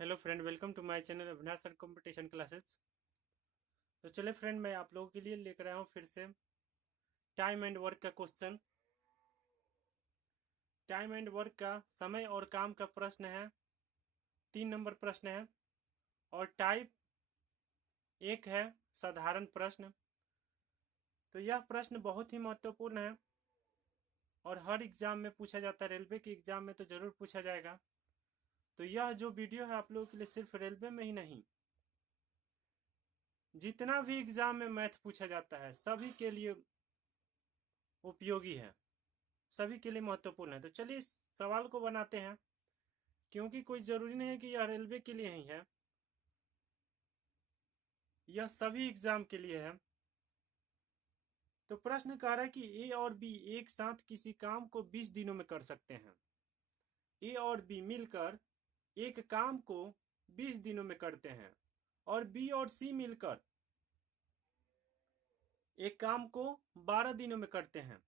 Hello friend, welcome to my channel Avinash sir competition classes. तो चले friend, मैं आप लोगों के लिए लेकर आया हूँ फिर से टाइम एंड वर्क का क्वेश्चन। टाइम एंड वर्क का समय और काम का प्रश्न है। 3 नंबर प्रश्न है और टाइप एक है, साधारण प्रश्न। तो यह प्रश्न बहुत ही महत्वपूर्ण है और हर एग्जाम में पूछा जाता है। रेलवे के एग्जाम में तो जरूर पूछा जाएगा। तो यह जो वीडियो है आप लोगों के लिए सिर्फ रेलवे में ही नहीं, जितना भी एग्जाम में मैथ पूछा जाता है सभी के लिए उपयोगी है, सभी के लिए महत्वपूर्ण है। तो चलिए इस सवाल को बनाते हैं, क्योंकि कोई जरूरी नहीं है कि यह रेलवे के लिए ही है, यह सभी एग्जाम के लिए है। तो प्रश्न कह रहा है कि ए और बी एक साथ किसी काम को 20 दिनों में कर सकते हैं। ए और बी मिलकर एक काम को 20 दिनों में करते हैं और बी और सी मिलकर एक काम को 12 दिनों में करते हैं,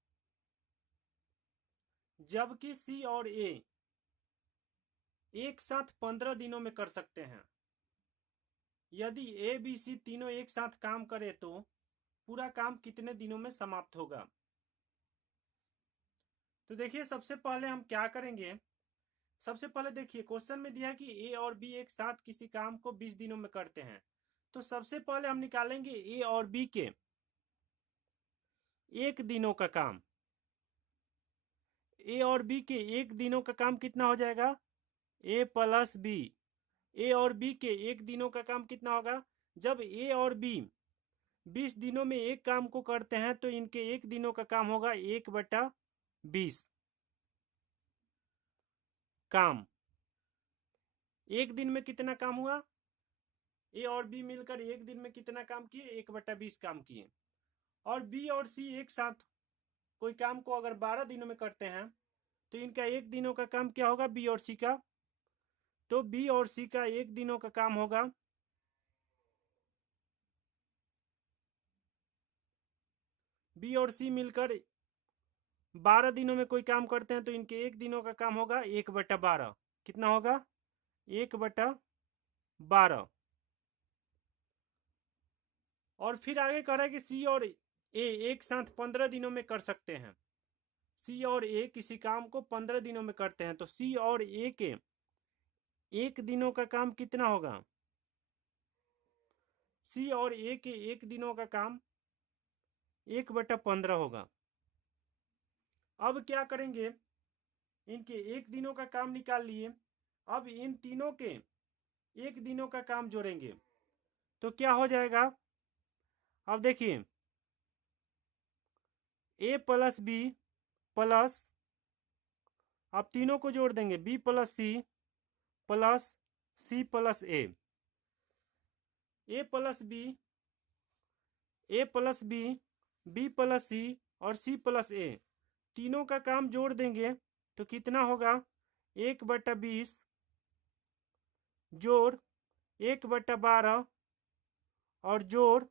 जबकि सी और ए एक साथ 15 दिनों में कर सकते हैं। यदि ए बी सी तीनों एक साथ काम करे तो पूरा काम कितने दिनों में समाप्त होगा। तो देखिए, सबसे पहले हम क्या करेंगे। सबसे पहले देखिए, क्वेश्चन में दिया है कि ए और बी एक साथ किसी काम को 20 दिनों में करते हैं। तो सबसे पहले हम निकालेंगे ए और बी के एक दिनों का काम। ए और बी के एक दिनों का काम कितना हो जाएगा, ए प्लस बी। ए और बी के एक दिनों का काम कितना होगा, जब ए और बी 20 दिनों में एक काम को करते हैं तो इनके एक दिनों का काम होगा 1/20 काम। एक दिन में कितना काम हुआ, ए और बी मिलकर एक दिन में कितना काम किए, 1/20 काम किए। और बी और सी एक साथ कोई काम को अगर 12 दिनों में करते हैं तो इनका एक दिनों का काम क्या होगा, बी और सी का। तो बी और सी का एक दिनों का काम होगा, बी और सी मिलकर 12 दिनों में कोई काम करते हैं तो इनके एक दिनों का काम होगा 1/12। कितना होगा, 1/12। और फिर आगे कह रहा है कि सी और ए एक साथ 15 दिनों में कर सकते हैं। सी और ए किसी काम को 15 दिनों में करते हैं तो सी और ए के एक दिनों का काम कितना होगा, सी और ए के एक दिनों का काम 1/15 होगा। अब क्या करेंगे, इनके एक दिनों का काम निकाल लिए। अब इन तीनों के एक दिनों का काम जोड़ेंगे तो क्या हो जाएगा। अब देखिए, ए प्लस बी प्लस, अब तीनों को जोड़ देंगे, B plus C plus C plus A. A plus B, A plus B, B plus C और सी प्लस ए, तीनों का काम जोड़ देंगे तो कितना होगा, 1/20 जोड़ 1/12 और जोड़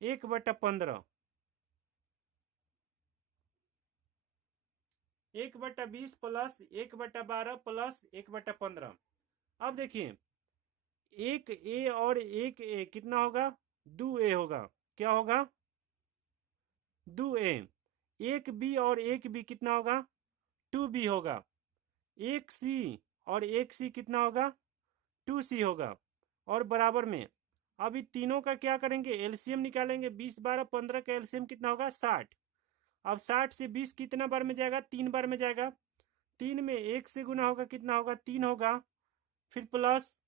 1/15। 1/20 प्लस 1/12 प्लस 1/15। अब देखिए, एक ए और एक ए कितना होगा, 2 ए होगा। क्या होगा, 2 ए। एक बी और एक बी कितना होगा, 2 बी होगा। एक सी और एक सी कितना होगा, 2 सी होगा। और बराबर में अभी तीनों का क्या करेंगे, एलसीएम निकालेंगे। 20 12 15 का एलसीएम कितना होगा, 60। अब 60 से 20 कितना बार में जाएगा, 3 बार में जाएगा। 3 में 1 से गुना होगा, कितना होगा, 3 होगा। फिर प्लस,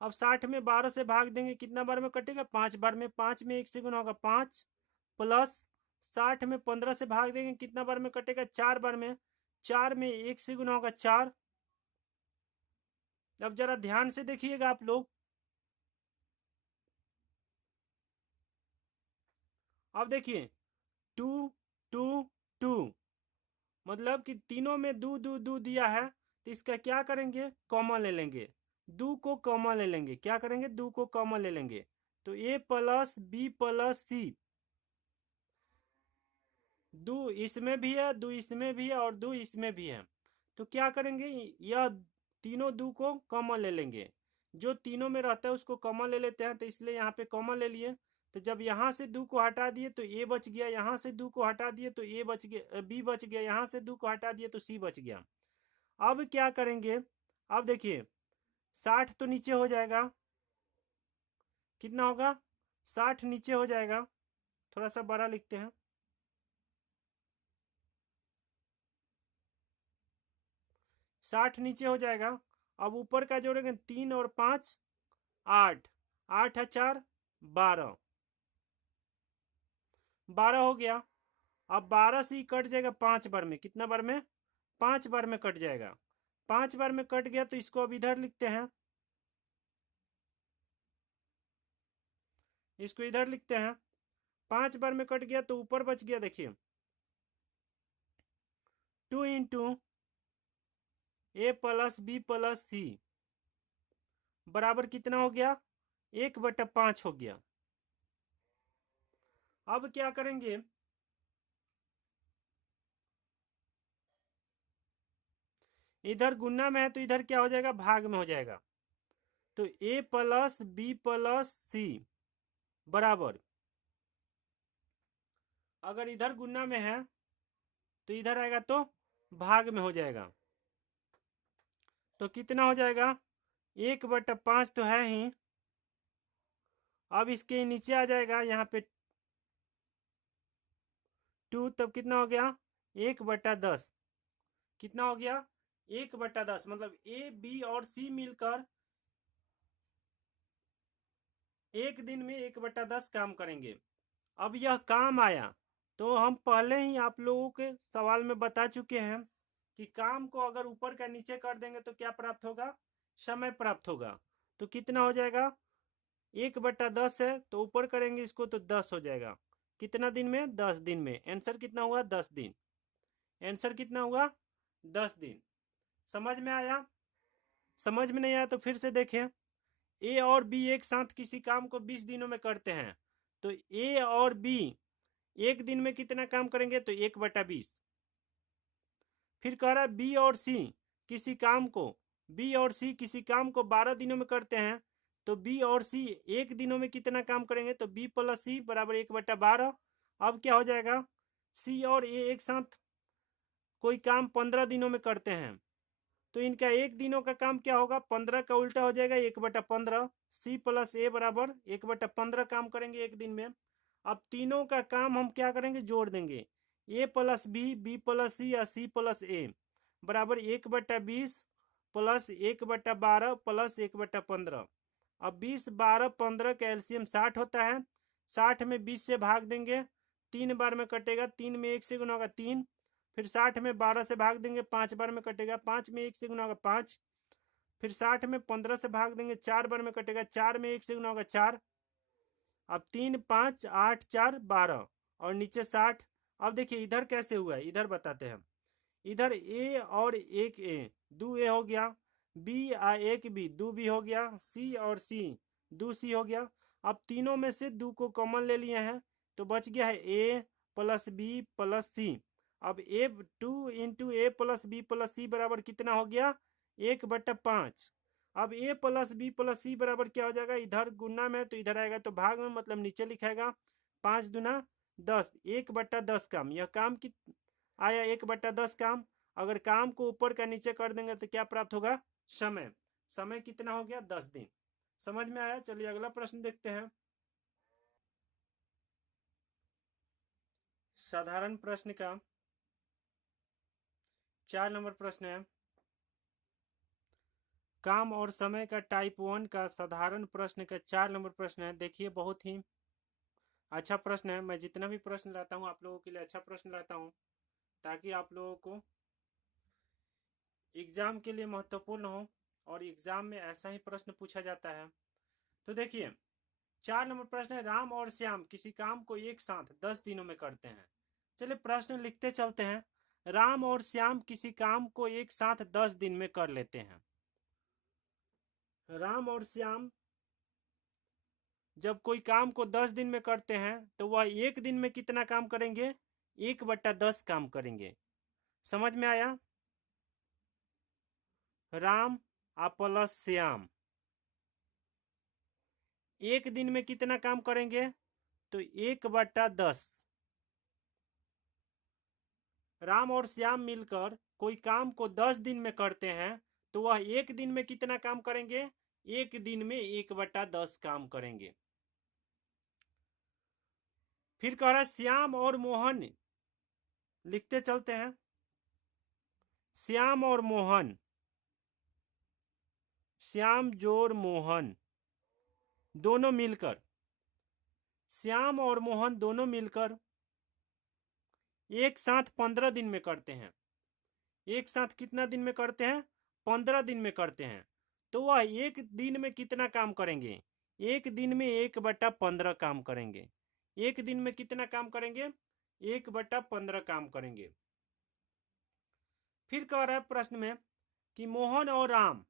अब 60 में 12 से भाग देंगे, कितना बार में कटेगा, 5 बार में। 5 में 1 से गुना होगा 5 प्लस 60 में 15 से भाग देंगे, कितना बार में कटेगा, 4 बार में। 4 में 1 से गुना होगा 4। अब जरा ध्यान से देखिएगा आप लोग। अब देखिए, 2 2 2, मतलब कि तीनों में 2 2 2 दिया है तो इसका क्या करेंगे, कॉमन ले लेंगे। 2 को कॉमन ले लेंगे, क्या करेंगे, 2 को कॉमन ले लेंगे। तो ए प्लस बी प्लस सी, 2 इसमें भी है, 2 इसमें भी है और 2 इसमें भी है। तो क्या करेंगे, यह तीनों दो को कॉमन ले लेंगे, जो तीनों में रहता है उसको कॉमन ले लेते हैं, तो इसलिए यहाँ पे कॉमन ले लिए। तो जब यहाँ से दो को हटा दिए तो ए बच गया, यहाँ से दो को हटा दिए तो ए बच गया, बी बच गया, यहाँ से दो को हटा दिए तो सी बच गया। अब क्या करेंगे, अब देखिए 60 तो नीचे हो जाएगा, कितना होगा 60 नीचे हो जाएगा, थोड़ा सा बड़ा लिखते हैं, 60 नीचे हो जाएगा। अब ऊपर का जोड़ेंगे 3 और 5 8, 8 है 4 12, 12 हो गया। अब 12 से ही कट जाएगा 5 बार में, कितना बार में 5 बार में कट जाएगा, 5 बार में कट गया तो इसको अब इधर लिखते हैं, इसको इधर लिखते हैं, 5 बार में कट गया तो ऊपर बच गया, देखिए 2 इंटू ए प्लस बी प्लस सी बराबर कितना हो गया 1/5 हो गया। अब क्या करेंगे, इधर गुना में है तो इधर क्या हो जाएगा भाग में हो जाएगा, तो ए प्लस बी प्लस सी बराबर, अगर इधर गुना में है तो इधर आएगा तो भाग में हो जाएगा, तो कितना हो जाएगा 1/5 तो है ही। अब इसके नीचे आ जाएगा यहाँ पे 2, तब कितना हो गया 1/10, कितना हो गया 1/10, मतलब ए बी और सी मिलकर एक दिन में 1/10 काम करेंगे। अब यह काम आया, तो हम पहले ही आप लोगों के सवाल में बता चुके हैं कि काम को अगर ऊपर का नीचे कर देंगे तो क्या प्राप्त होगा, समय प्राप्त होगा। तो कितना हो जाएगा 1/10 है, तो ऊपर करेंगे इसको तो 10 हो जाएगा, कितना दिन में 10 दिन में, आंसर कितना हुआ 10 दिन, आंसर कितना हुआ 10 दिन। समझ में आया, समझ में नहीं आया तो फिर से देखें, ए और बी एक साथ किसी काम को 20 दिनों में करते हैं, तो ए और बी एक दिन में कितना काम करेंगे, तो 1/20। फिर कह रहा है बी और सी किसी काम को, बी और सी किसी काम को 12 दिनों में करते हैं, तो बी और सी एक दिनों में कितना काम करेंगे, तो बी प्लस सी बराबर 1/12। अब क्या हो जाएगा, सी और ए एक साथ कोई काम 15 दिनों में करते हैं, तो इनका एक दिनों का काम क्या होगा 15 का उल्टा हो जाएगा 1/15, सी प्लस ए बराबर 1/15 काम करेंगे एक दिन में। अब तीनों का काम हम क्या करेंगे जोड़ देंगे, ए प्लस बी, बी प्लस सी या सी प्लस ए बराबर 1/20 प्लस 1/12 प्लस 1/15। अब 20 12 15 का एलसीएम 60 होता है, 60 में 20 से भाग देंगे, 3 बार में कटेगा, 3 में 1 से गुना होगा 3, फिर 60 में 12 से भाग देंगे, 5 बार में कटेगा, 5 में 1 से गुना होगा 5, फिर 60 में 15 से भाग देंगे, 4 बार में कटेगा, 4 में 1 से गुना होगा 4। अब 3 5 8 4 12 और नीचे 60। अब देखिए इधर कैसे हुआ है, इधर बताते हैं, इधर ए और एक ए, दो ए हो गया, बी और एक बी, दो बी हो गया, सी और सी, दो सी हो गया। अब तीनों में से दो को कॉमन ले लिए हैं, तो बच गया है ए प्लस बी प्लस सी। अब ए 2 इंटू ए प्लस बी प्लस सी बराबर कितना हो गया 1/5। अब ए प्लस बी प्लस सी बराबर क्या हो जाएगा, इधर गुना में तो इधर आएगा तो भाग में, मतलब नीचे लिखाएगा, 5 दूना 10, 1/10 काम, यह काम की आया 1/10 काम। अगर काम को ऊपर का नीचे कर देंगे तो क्या प्राप्त होगा, समय, समय कितना हो गया 10 दिन। समझ में आया, चलिए अगला प्रश्न देखते हैं। साधारण प्रश्न का 4 नंबर प्रश्न है, काम और समय का टाइप 1 का साधारण प्रश्न का 4 नंबर प्रश्न है। देखिए बहुत ही अच्छा प्रश्न है, मैं जितना भी प्रश्न लाता हूँ आप लोगों के लिए अच्छा प्रश्न लाता हूँ, ताकि आप लोगों को एग्जाम के लिए महत्वपूर्ण हो, और एग्जाम में ऐसा ही प्रश्न पूछा जाता है। तो देखिए 4 नंबर प्रश्न है, राम और श्याम किसी काम को एक साथ 10 दिनों में करते हैं। चलिए प्रश्न लिखते चलते हैं, राम और श्याम किसी काम को एक साथ 10 दिन में कर लेते हैं। राम और श्याम जब कोई काम को 10 दिन में करते हैं तो वह एक दिन में कितना काम करेंगे, 1/10 काम करेंगे। समझ में आया, राम प्लस श्याम। एक दिन में कितना काम करेंगे? तो 1/10। राम और श्याम मिलकर कोई काम को 10 दिन में करते हैं तो वह एक दिन में कितना काम करेंगे? एक दिन में 1/10 काम करेंगे। फिर कह रहा है श्याम और मोहन, लिखते चलते हैं। श्याम और मोहन, श्याम जोड़ मोहन, दोनों मिलकर, श्याम और मोहन दोनों मिलकर एक साथ 15 दिन में करते हैं। एक साथ कितना दिन में करते हैं? 15 दिन में करते हैं। तो वह एक दिन में कितना काम करेंगे? एक दिन में 1/15 काम करेंगे। एक दिन में कितना काम करेंगे? 1/15 काम करेंगे। फिर कह रहा है प्रश्न में कि मोहन और राम,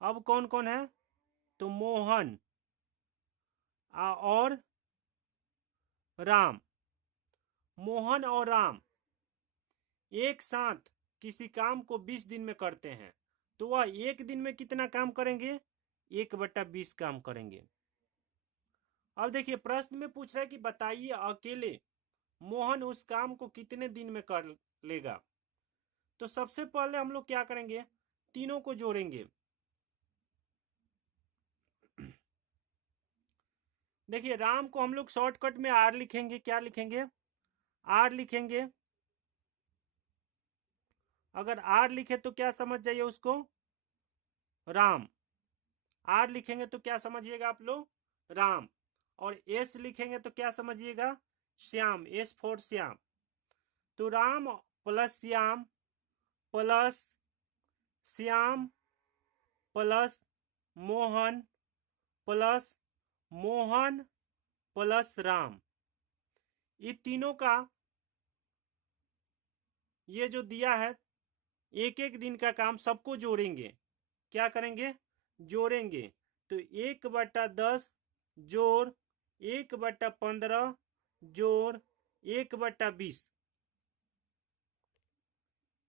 अब कौन कौन है? तो मोहन और राम, मोहन और राम एक साथ किसी काम को 20 दिन में करते हैं तो वह एक दिन में कितना काम करेंगे? 1/20 काम करेंगे। अब देखिए प्रश्न में पूछ रहा है कि बताइए अकेले मोहन उस काम को कितने दिन में कर लेगा। तो सबसे पहले हम लोग क्या करेंगे? तीनों को जोड़ेंगे। देखिए राम को हम लोग शॉर्टकट में आर लिखेंगे। क्या लिखेंगे? आर लिखेंगे। अगर आर लिखे तो क्या समझ जाइए उसको? राम। आर लिखेंगे तो क्या समझिएगा आप लोग? राम। और एस लिखेंगे तो क्या समझिएगा? श्याम। S for Shyam. तो Ram plus Shyam plus Shyam plus Mohan plus Mohan plus Ram, ये तीनों का ये जो दिया है एक एक दिन का काम सबको जोड़ेंगे। क्या करेंगे? जोड़ेंगे। तो 1/10 जोड़ 1/15 जोड़ 1/20,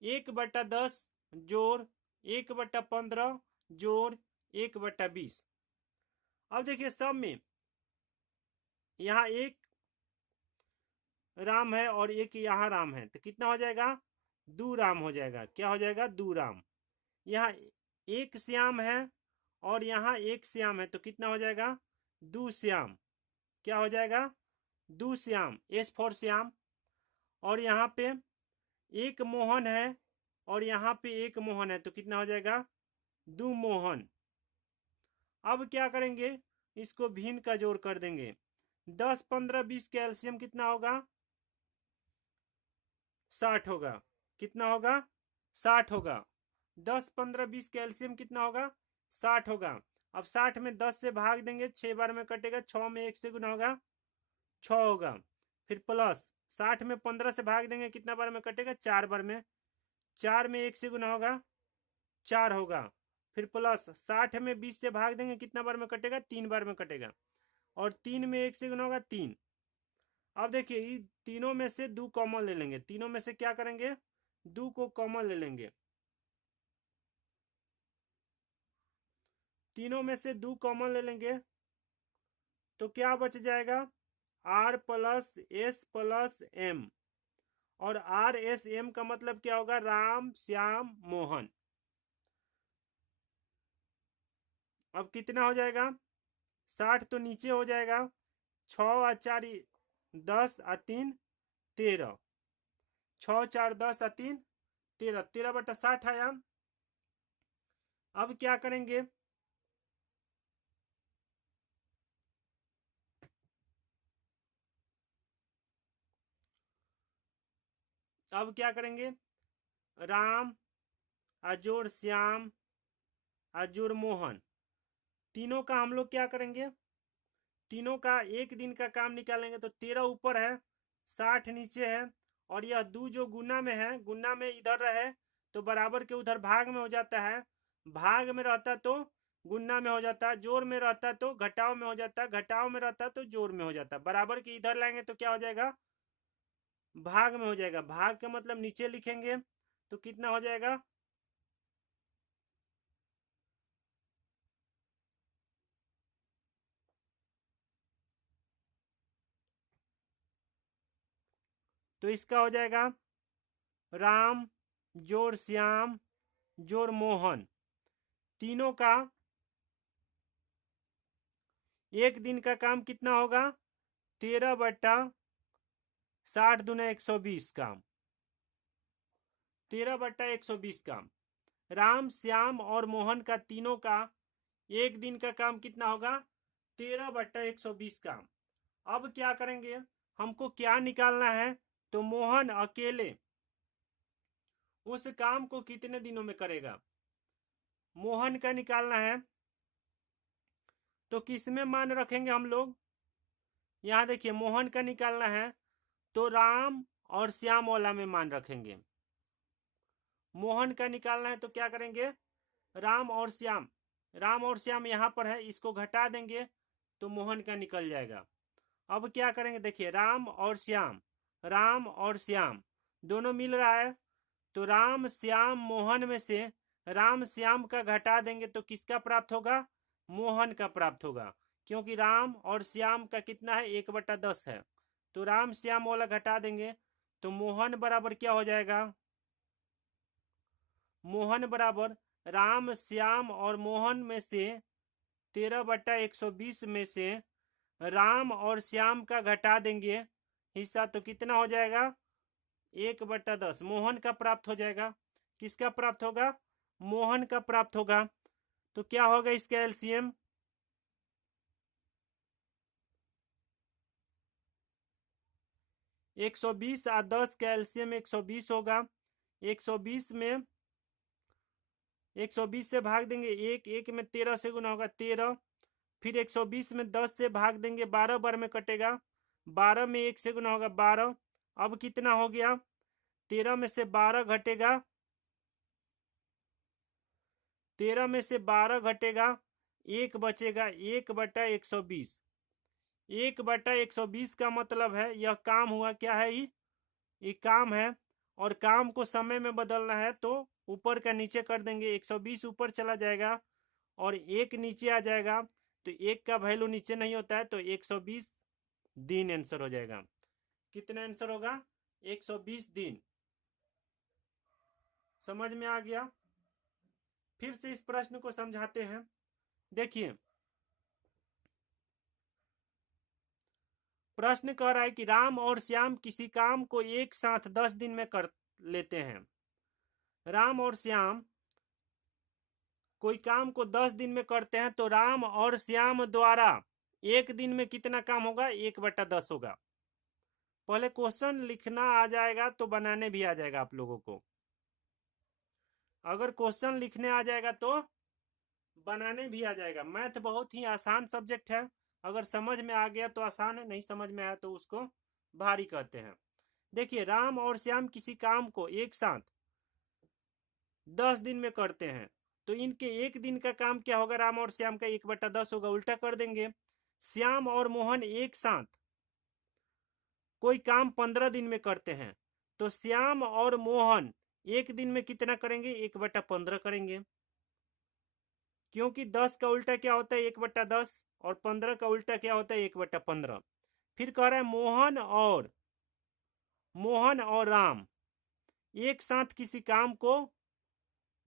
1/10 जोड़ 1/15 जोड़ 1/20। अब देखिए सब में यहाँ एक राम है और एक यहाँ राम है तो कितना हो जाएगा? 2 राम हो जाएगा। क्या हो जाएगा? 2 राम। यहाँ एक श्याम है और यहाँ एक श्याम है तो कितना हो जाएगा? 2 श्याम। क्या हो जाएगा? 2 श्याम। S for Shyam. और यहाँ पे एक मोहन है और यहाँ पे एक मोहन है तो कितना हो जाएगा? 2 मोहन। अब क्या करेंगे? इसको भिन्न का जोड़ कर देंगे। 10, 15, 20 का एलसीएम कितना होगा? 60 होगा। कितना होगा? 60 होगा। 10, 15, 20 का एलसीएम कितना होगा? 60 होगा। अब 60 में 10 से भाग देंगे, 6 बार में कटेगा, 6 में 1 से गुना होगा, 6 होगा। फिर प्लस 60 में 15 से भाग देंगे, कितना बार में कटेगा? 4 बार में। 4 में 1 से गुना होगा, 4 होगा। फिर प्लस 60 में 20 से भाग देंगे, कितना बार में कटेगा? 3 बार में कटेगा। और 3 में 1 से गुना होगा, 3। अब देखिए तीनों में से 2 कॉमन ले लेंगे। तीनों में से क्या करेंगे? 2 को कॉमन ले लेंगे। तीनों में से 2 कॉमन ले लेंगे तो क्या बच जाएगा? R plus S plus M. और आर एस एम का मतलब क्या होगा? राम श्याम मोहन। अब कितना हो जाएगा? 60 तो नीचे हो जाएगा। 6 और 4 10 और 3 13। 6 4 10 और 3 13। 13/60 आया। अब क्या करेंगे? अब क्या करेंगे? राम अजोड़ श्याम अजोड़ मोहन, तीनों का हम लोग क्या करेंगे? तीनों का एक दिन का काम निकालेंगे। तो 13 ऊपर है, 60 नीचे है, और यह 2 जो गुना में है, गुना में इधर रहे तो बराबर के उधर भाग में हो जाता है। भाग में रहता तो गुना में हो जाता, जोड़ में रहता तो घटाव में हो जाता, घटाव में रहता तो जोड़ में हो जाता। बराबर के इधर लाएंगे तो क्या हो जाएगा? भाग में हो जाएगा। भाग का मतलब नीचे लिखेंगे तो कितना हो जाएगा? तो इसका हो जाएगा राम जोड़ श्याम जोड़ मोहन, तीनों का एक दिन का काम कितना होगा? 13/60 दूना 120 काम, 13/120 काम। राम श्याम और मोहन का तीनों का एक दिन का काम कितना होगा? 13/120 काम। अब क्या करेंगे, हमको क्या निकालना है? तो मोहन अकेले उस काम को कितने दिनों में करेगा, मोहन का निकालना है। तो किस में मान रखेंगे हम लोग? यहाँ देखिए मोहन का निकालना है तो राम और श्याम वाला में मान रखेंगे। मोहन का निकालना है तो क्या करेंगे? राम और श्याम, राम और श्याम यहाँ पर है, इसको घटा देंगे तो मोहन का निकल जाएगा। अब क्या करेंगे, देखिए राम और श्याम दोनों मिल रहा है, तो राम श्याम मोहन में से राम श्याम का घटा देंगे तो किसका प्राप्त होगा? मोहन का प्राप्त होगा, क्योंकि राम और श्याम का कितना है? 1/10 है। तो राम श्याम वाला घटा देंगे तो मोहन बराबर क्या हो जाएगा? मोहन बराबर राम श्याम और मोहन में से 13/120 में से राम और श्याम का घटा देंगे हिस्सा, तो कितना हो जाएगा? 1/10 मोहन का प्राप्त हो जाएगा। किसका प्राप्त होगा? मोहन का प्राप्त होगा। तो क्या होगा इसका एलसीएम? 120 और 10 का एलसीएम 120 होगा। 120 में 120 से भाग देंगे, एक में 13 से गुना होगा 13, फिर 120 में 10 से भाग देंगे, 12 बार में कटेगा, 12 में 1 से गुना होगा 12। अब कितना हो गया? 13 में से 12 घटेगा, 13 में से 12 घटेगा, 1 बचेगा, 1/120। 1/120 का मतलब है यह काम हुआ, क्या है ये काम है, और काम को समय में बदलना है तो ऊपर का नीचे कर देंगे, 120 ऊपर चला जाएगा और 1 नीचे आ जाएगा, तो 1 का वैल्यू नीचे नहीं होता है, तो 120 दिन आंसर हो जाएगा। कितना आंसर होगा? 120 दिन। समझ में आ गया? फिर से इस प्रश्न को समझाते हैं। देखिए प्रश्न कह रहा है कि राम और श्याम किसी काम को एक साथ 10 दिन में कर लेते हैं। राम और श्याम कोई काम को 10 दिन में करते हैं, तो राम और श्याम द्वारा एक दिन में कितना काम होगा? 1/10 होगा। पहले क्वेश्चन लिखना आ जाएगा तो बनाने भी आ जाएगा आप लोगों को। अगर क्वेश्चन लिखने आ जाएगा तो बनाने भी आ जाएगा। मैथ बहुत ही आसान सब्जेक्ट है, अगर समझ में आ गया तो आसान है, नहीं समझ में आया तो उसको भारी कहते हैं। देखिए राम और श्याम किसी काम को एक साथ 10 दिन में करते हैं, तो इनके एक दिन का काम क्या होगा? राम और श्याम का 1/10 होगा, उल्टा कर देंगे। श्याम और मोहन एक साथ कोई काम 15 दिन में करते हैं, तो श्याम और मोहन एक दिन में कितना करेंगे? 1/15 करेंगे, क्योंकि 10 का उल्टा क्या होता है? 1/10, और 15 का उल्टा क्या होता है? 1/15। फिर कह रहा है मोहन और राम एक साथ किसी काम को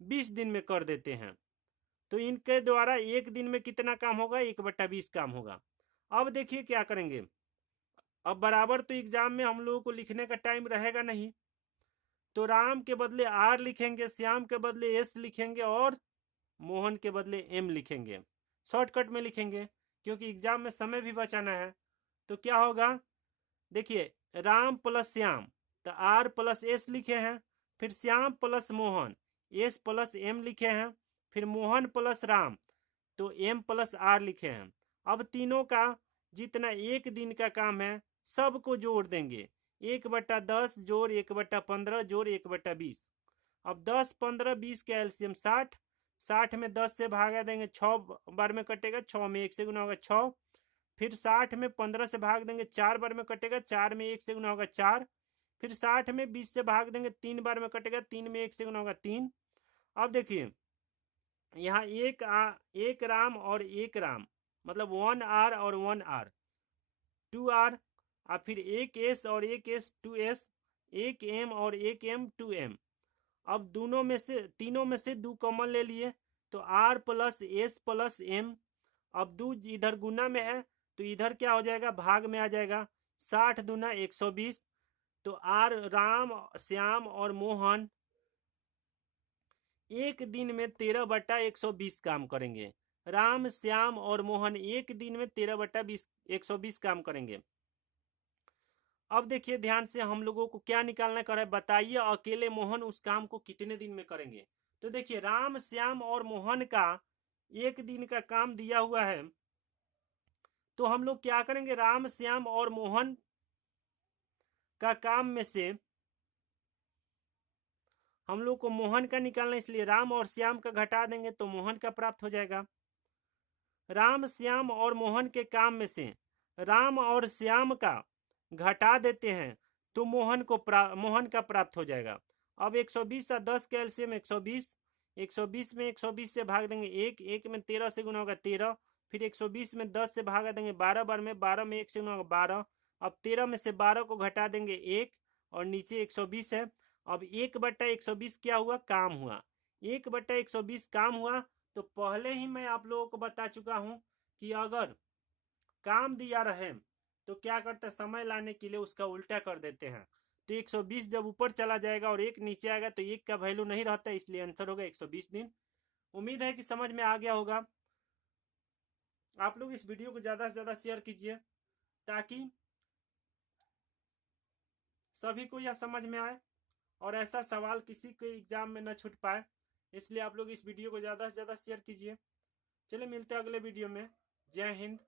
20 दिन में कर देते हैं, तो इनके द्वारा एक दिन में कितना काम होगा? 1/20 काम होगा। अब देखिए क्या करेंगे, अब बराबर तो एग्जाम में हम लोगों को लिखने का टाइम रहेगा नहीं, तो राम के बदले R लिखेंगे, श्याम के बदले S लिखेंगे और मोहन के बदले M लिखेंगे। शॉर्टकट में लिखेंगे क्योंकि एग्जाम में समय भी बचाना है। तो क्या होगा? देखिए राम प्लस श्याम, तो R प्लस S लिखे हैं, फिर Shyam plus Mohan S plus M लिखे हैं, फिर मोहन प्लस राम तो M प्लस R लिखे हैं। अब तीनों का जितना एक दिन का काम है सबको जोड़ देंगे, 1/10 जोड़ 1/15 जोड़ 1/20। अब 10, 15, 20 का एलसीएम 60, 60 में 10 से भागा देंगे, 6 बार में कटेगा, 6 में 1 से गुना होगा 6, फिर 60 में 15 से भाग देंगे, 4 बार में कटेगा, 4 में 1 से गुना होगा 4, फिर 60 में 20 से भाग देंगे, 3 बार में कटेगा, 3 में 1 से गुना होगा 3। अब देखिए यहाँ एक राम और एक राम मतलब 1R और 1R 2R, और फिर एक S और एक S 2S, एक m और एक m 2m। अब तीनों में से 2 कॉमन ले लिए तो r plus s plus m। अब 2 इधर गुना में है तो इधर क्या हो जाएगा, भाग में आ जाएगा। 60 दूना 120। तो राम, श्याम और मोहन एक दिन में 13/120 काम करेंगे। राम, श्याम और मोहन एक दिन में 13/120 काम करेंगे। अब देखिए ध्यान से, हम लोगों को क्या निकालना कर है, बताइए अकेले मोहन उस काम को कितने दिन में करेंगे। तो देखिए राम, श्याम और मोहन का एक दिन का काम दिया हुआ है, तो हम लोग क्या करेंगे, राम, श्याम और मोहन का काम में से हम लोग को मोहन का निकालना, इसलिए राम और श्याम का घटा देंगे तो मोहन का प्राप्त हो जाएगा। राम, श्याम और मोहन के काम में से राम और श्याम का घटा देते हैं तो मोहन का प्राप्त हो जाएगा। अब 120 का 10 का एलसीएम 120। 120 में 120 से भाग देंगे 1, 1 में 13 से गुना होगा 13, फिर 120 में 10 से भागा देंगे 12 बार में, 12 में 1 से गुना होगा 12। अब 13 में से 12 को घटा देंगे 1 और नीचे 120 है। अब 1/120 क्या हुआ, काम हुआ। 1/120 काम हुआ। तो पहले ही मैं आप लोगों को बता चुका हूं कि अगर काम दिया रहे तो क्या करते हैं, समय लाने के लिए उसका उल्टा कर देते हैं। तो 120 जब ऊपर चला जाएगा और 1 नीचे आएगा तो 1 का वैल्यू नहीं रहता, इसलिए आंसर होगा 120 दिन। उम्मीद है कि समझ में आ गया होगा। आप लोग इस वीडियो को ज़्यादा से ज़्यादा शेयर कीजिए ताकि सभी को यह समझ में आए और ऐसा सवाल किसी के एग्जाम में न छूट पाए। इसलिए आप लोग इस वीडियो को ज़्यादा से ज़्यादा शेयर कीजिए। चलिए मिलते हैं अगले वीडियो में। जय हिंद।